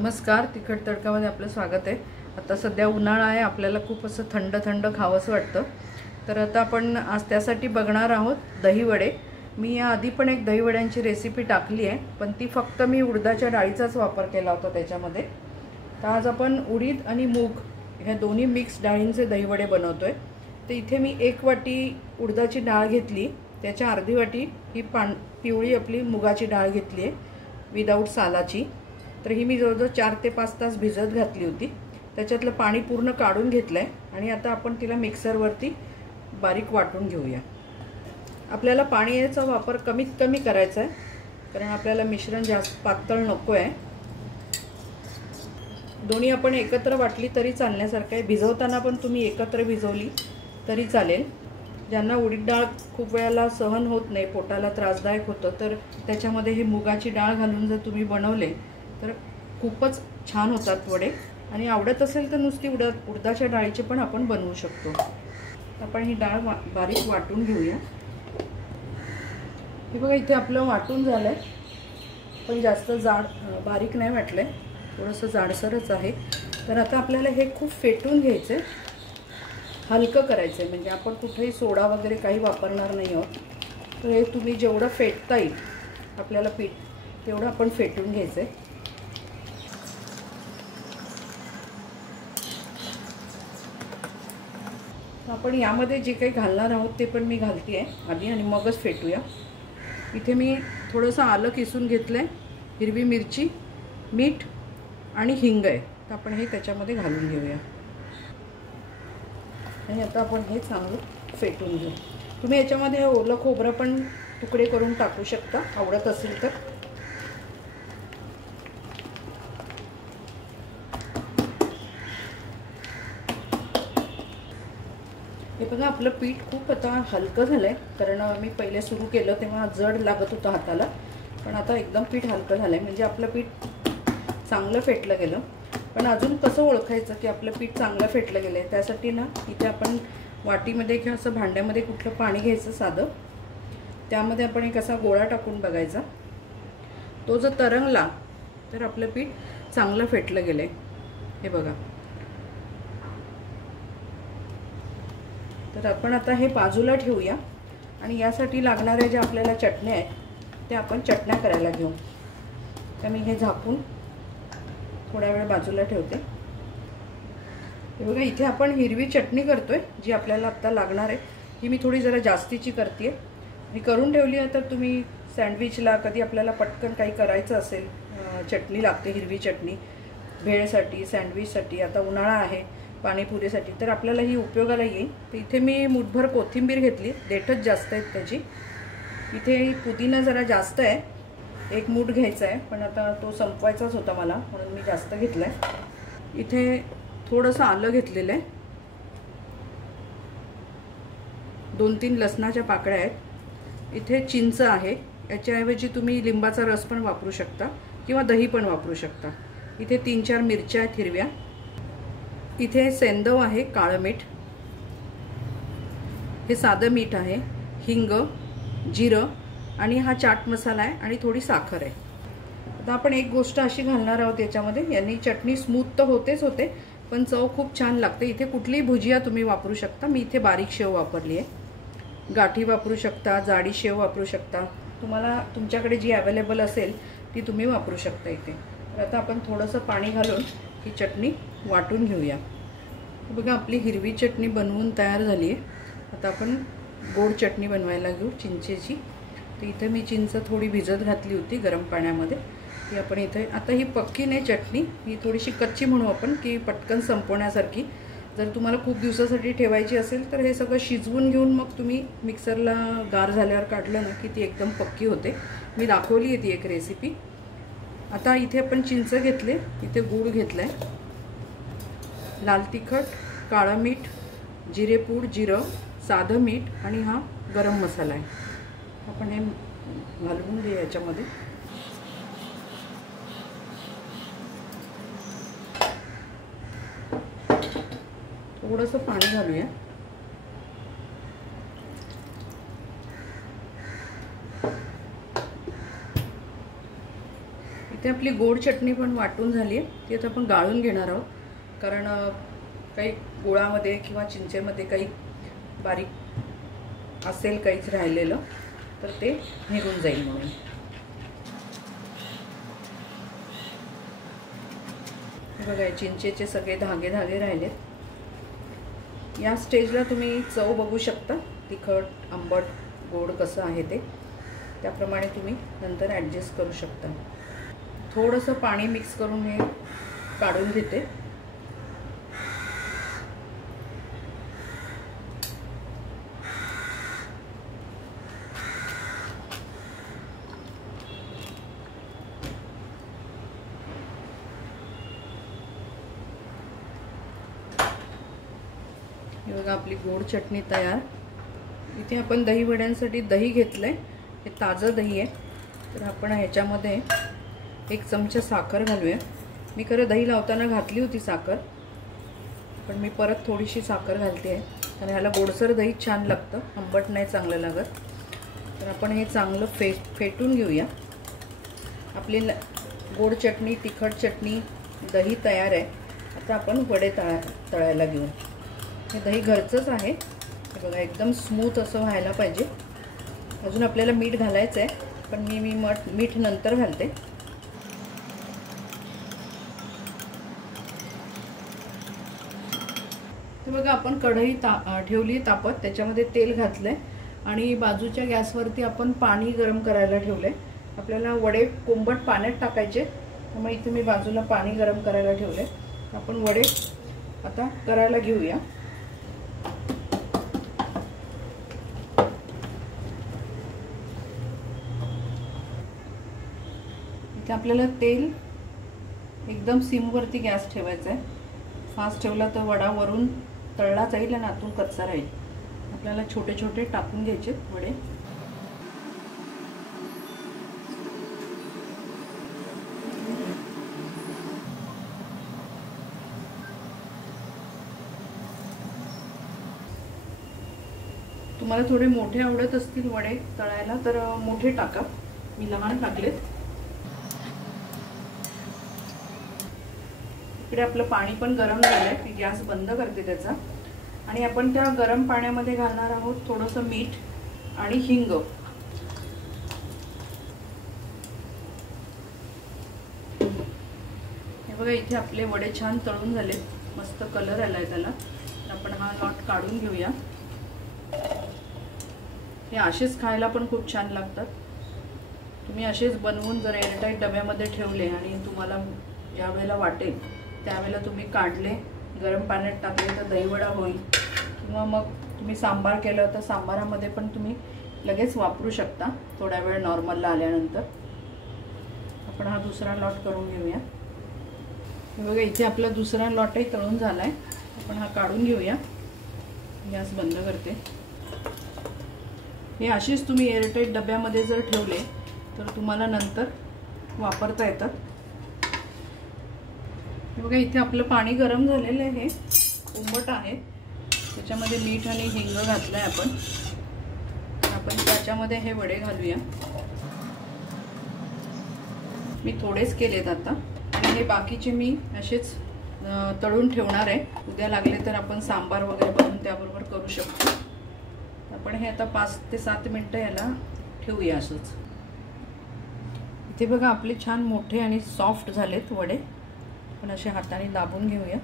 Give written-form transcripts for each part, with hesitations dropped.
नमस्कार, तिखट तडकामध्ये आपलं स्वागत आहे। आता सध्या उन्हाळा आहे, आपल्याला खूप असं थंड थंड खावंसं वाटतं। तर आता आपण आज त्यासाठी बघणार आहोत दही वडे। मी याआधी पण एक दही वड्यांची रेसिपी टाकली आहे, पण ती फक्त मी उडदाच्या डाळीचाच वापर केला होता त्याच्यामध्ये। तर आज आपण उडीद आणि मूग ह्या दोन्ही मिक्स डाळींचे दही वडे बनवतोय। तर इथे मी 1 वाटी उडदाची डाळ घेतली, त्याच्या अर्धी वाटी ही पिवळी आपली मुगाची डाळ घेतली आहे विदाउट सालाची। तर ही मी जवळजवळ 4 ते 5 तास भिजत घातली होती। त्याच्यातलं पाणी पूर्ण काढून घेतलंय आणि आता आपण तिला मिक्सरवरती बारीक वाटून घेऊया। आपल्याला पाण्याचा वापर कमीत कमी करायचा आहे, कारण आपल्याला मिश्रण जास्त पातळ नको आहे। दोन्ही आपण एकत्र वाटली तरी चालण्यासारखं आहे, भिजवताना पण तुम्ही एकत्र भिजवली तरी चालेल। ज्यांना उडीद डाळ खूप वेळेला सहन होत नाही, पोटाला त्रासदायक होतं, तर त्याच्यामध्ये हे मुगाची डाळ घालून जर तुम्ही बनवले तर खूपच छान होतात वडे। आणि आवडत असेल तर नुसती उडदाच्या डाळीचे पण आपण बनवू शकतो। आपण ही डाळ बारीक वाटून घेऊया। हे बघा, इथे आपलं वाटून झालंय, पण जास्त जाड बारीक नाही वाटलंय, थोडंसं जाडसरच आहे। तर आता आपल्याला हे खूप फेटून घ्यायचं आहे, हलकं करायचं आहे, म्हणजे आपण कुठेही सोडा वगैरे काही वापरणार नाही आहोत। तर हे तुम्ही जेवढं फेटता येईल आपल्याला पीठ तेवढं आपण फेटून घ्यायचं आहे। आपण यामध्ये जे काही घालणार आहोत ते पण मी घालते आहे आधी, आणि मगच फेटूया। इथे मी थोडंसं आलं किसून घेतलंय, हिरवी मिरची, मीठ आणि हिंग आहे, तर आपण हे त्याच्यामध्ये घालून घेऊया आणि आता आपण हे चांगलं फेटून घेऊ। तुम्ही याच्यामध्ये ओलं खोबरं पण तुकडे करून टाकू शकता आवडत असेल तर। हे बघा, आपलं पीठ खूप आता हलकं झालंय, कारण मी पहिले सुरू केलं तेव्हा जड लागत होतं हाताला, पण आता एकदम पीठ हलकं झालंय, म्हणजे आपलं पीठ चांगलं फेटलं गेलं। पण अजून कसं ओळखायचं की आपलं पीठ चांगलं फेटलं गेलंय, त्यासाठी ना इथे आपण वाटीमध्ये किंवा असं भांड्यामध्ये कुठलं पाणी घ्यायचं साधं, त्यामध्ये आपण एक असा गोळा टाकून बघायचा। तो जर तरंगला तर आपलं पीठ चांगलं फेटलं गेलंय। हे बघा, तर आपण आता हे बाजूला ठेवूया आणि यासाठी लागणारे जे आपल्याला चटण्या आहेत ते आपण चटण्या करायला घेऊ। तर मी हे झाकून थोडा वेळ बाजूला ठेवते। हे बघा, इथे आपण हिरवी चटणी करतोय जी आपल्याला आता लागणार आहे। ही मी थोडी जरा जास्तीची करते, मी करून ठेवली आहे। तर तुम्ही सँडविचला कधी आपल्याला पटकन काही करायचं असेल, चटणी लागते हिरवी चटणी भेळसाठी, सँडविचसाठी, आता उन्हाळा आहे पाणीपुरीसाठी, तर आपल्याला ही उपयोगाला येईल। तर इथे मी मुठभर कोथिंबीर घेतली, देठच जास्त आहेत त्याची। इथे पुदिना जरा जास्त आहे, 1 मूठ घ्यायचा आहे, पण आता तो संपवायचाच होता मला, म्हणून मी जास्त घेतला आहे। इथे थोडंसं आलं घेतलेलं आहे, 2-3 लसणाच्या पाकळ्या आहेत। इथे चिंच आहे, याच्याऐवजी तुम्ही लिंबाचा रस पण वापरू शकता किंवा दही पण वापरू शकता। इथे 3-4 मिरच्या आहेत हिरव्या। इथे सेंदव आहे, काळं मीठ, हे साधं मीठ आहे, हिंग, जिरं आणि हा चाट मसाला आहे आणि थोडी साखर आहे। आता आपण एक गोष्ट अशी घालणार आहोत याच्यामध्ये, यांनी चटणी स्मूथ तर होतेच होते, पण चव खूप छान लागते। इथे कुठलीही भुजिया तुम्ही वापरू शकता, मी इथे बारीक शेव वापरली आहे। गाठी वापरू शकता, जाडी शेव वापरू शकता, तुम्हाला तुमच्याकडे जी अवेलेबल असेल ती तुम्ही वापरू शकता इथे। तर आता आपण थोडंसं पाणी घालून ही चटणी वाटून घेऊया। बघा, आपली हिरवी चटणी बनवून तयार झाली आहे। आता आपण गोड चटणी बनवायला घेऊ चिंचेची। तर इथे मी चिंच थोडी भिजत घातली होती गरम पाण्यामध्ये, ती आपण इथे, आता ही पक्की नाही चटणी, ही थोडीशी कच्ची म्हणू आपण, की पटकन संपवण्यासारखी। जर तुम्हाला खूप दिवसासाठी ठेवायची असेल तर हे सगळं शिजवून घेऊन मग तुम्ही मिक्सरला गार झाल्यावर काढलं ना की ती एकदम पक्की होते। मी दाखवली आहे ती एक रेसिपी। आता इथे आपण चिंच घेतले, इथे गूळ घेतलाय, लाल तिखट, काळं मीठ, जिरेपूड, जिरं, साधं मीठ आणि हा गरम मसाला आहे। आपण हे घालून घेऊ याच्यामध्ये। थोडंसं पाणी घालूया। इथे आपली गोड चटणी पण वाटून झाली आहे. ती आता आपण गाळून घेणार आहोत, कारण काही गुळामध्ये किंवा चिंचेमध्ये काही बारीक असेल काहीच राहिलेलं तर ते निघून जाईल म्हणून. बघा चिंचेचे सगळे धागे धागे राहिलेत. या स्टेजला तुम्ही चव बघू शकता, तिखट आंबट गोड कसं आहे ते, त्याप्रमाणे तुम्ही नंतर ॲडजस्ट करू शकता. थोडंसं पाणी मिक्स करून हे काढून घेते. हे बघा आपली गोड चटणी तयार. इथे आपण दही वड्यांसाठी दही घेतलंय, हे ताजं दही आहे. तर आपण ह्याच्यामध्ये 1 चमचा साखर घालूया. मी खरं दही लावताना घातली होती साखर, पण मी परत थोडीशी साखर घालते आहे, कारण ह्याला गोडसर दही छान लागतं, आंबट नाही चांगलं लागत. तर आपण हे चांगलं फेटून घेऊया. आपली गोड चटणी, तिखट चटणी, दही तयार आहे. आता आपण वडे तळायला घेऊ. हे दही घरचंच आहे. हे बघा एकदम स्मूथ असं व्हायला पाहिजे. अजून आपल्याला मीठ घालायचं आहे, पण मी मीठ नंतर घालते. तर बघा आपण कढई ठेवली तापत, त्याच्यामध्ये तेल घातलंय आणि बाजूच्या गॅसवरती आपण पाणी गरम करायला ठेवलंय. आपल्याला वडे कोंबट पाण्यात टाकायचे, त्यामुळे इथे मी बाजूला पाणी गरम करायला ठेवलंय. आपण वडे आता करायला घेऊया. इथे आपल्याला तेल एकदम सिमवरती गॅस ठेवायचा आहे. फास्ट ठेवला तर वडा वरून तळला जाईल आणि आतून कच्चा राहील. आपल्याला छोटे छोटे टाकून घ्यायचे वडे. तुम्हाला थोडे मोठे आवडत असतील वडे तळायला तर मोठे टाका, मी लहान टाकलेत. इकडे आपलं पाणी पण गरम झालंय. मी गॅस बंद करते त्याचा आणि आपण त्या गरम पाण्यामध्ये घालणार आहोत थोडंसं मीठ आणि हिंग. हे बघा इथे आपले वडे छान तळून झाले, मस्त कलर आलाय त्याला. आपण हा लॉट काढून घेऊया. हे असेच खायला पण खूप छान लागतात. तुम्ही असेच बनवून जर एअरटाईट डब्यामध्ये ठेवले आणि तुम्हाला ज्या वेळेला वाटेल त्यावेळेला तुम्ही काढले, गरम पाण्यात टाकले तर दहीवडा होईल. किंवा मग तुम्ही सांबार केलं तर सांबारामध्ये पण तुम्ही लगेच वापरू शकता थोड्या वेळ नॉर्मलला आल्यानंतर. आपण हा दुसरा लॉट करून घेऊया. बघा इथे आपला दुसरा लॉटही तळून झालाय. आपण हा काढून घेऊया. गॅस बंद करते. हे असेच तुम्ही एअरटाईट डब्यामध्ये जर ठेवले तर तुम्हाला नंतर वापरता येतात. बघा इथे आपलं पाणी गरम झालेलं आहे, कोमट आहे. त्याच्यामध्ये मीठ आणि हिंग घातलंय आपण. त्याच्यामध्ये हे वडे घालूया. मी थोडेच केलेत आता आणि हे बाकीचे मी असेच तळून ठेवणार आहे. उद्या लागले तर आपण सांबार वगैरे बनवून त्याबरोबर करू शकतो. आपण हे आता 5 ते 7 मिनिटं याला ठेवूया असंच. इथे बघा आपले छान मोठे आणि सॉफ्ट झालेत वडे. आपण असे हाताने दाबून घेऊया.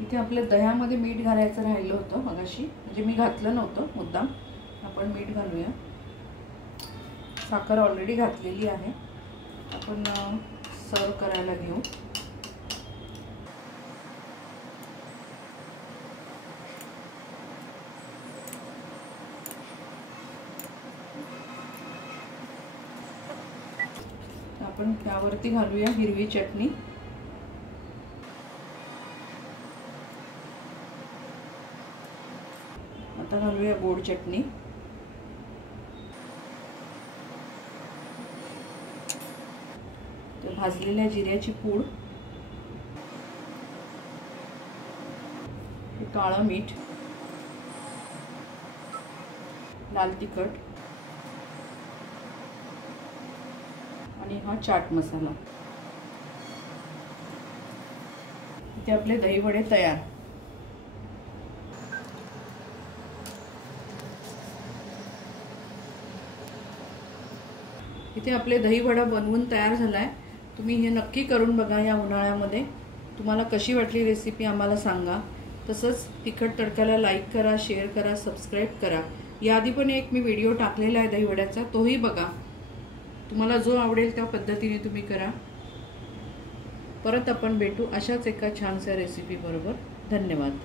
इथे आपल्या दह्यामध्ये मीठ घालायचं राहिलं होतं मगाशी, म्हणजे मी घातलं नव्हतं मुद्दाम. आपण मीठ घालूया. साखर ऑलरेडी घातलेली आहे. आपण सर्व करायला घेऊ. आपण त्यावरती घालूया हिरवी चटणी. आता घालूया गोड चटणी. तर भाजलेल्या जिऱ्याची पूड, काळं मीठ, लाल तिखट आणि हा चाट मसाला. इथे आपले दहीवडे तयार. इथे आपले दहीवडा बनवून तयार झालाय. तुम्ही हे नक्की करून बघा या उन्हाळ्यामध्ये. तुम्हाला कशी वाटली रेसिपी आम्हाला सांगा. तसंच तिखट तडकाला लाईक करा, शेअर करा, सबस्क्राईब करा. याआधी पण एक मी व्हिडिओ टाकलेला आहे दहीवड्याचा, तोही बघा. तुम्हाला जो आवडेल त्या पद्धतीने तुम्ही करा. परत आपण भेटू अशाच एका छानशा रेसिपी बरोबर. धन्यवाद.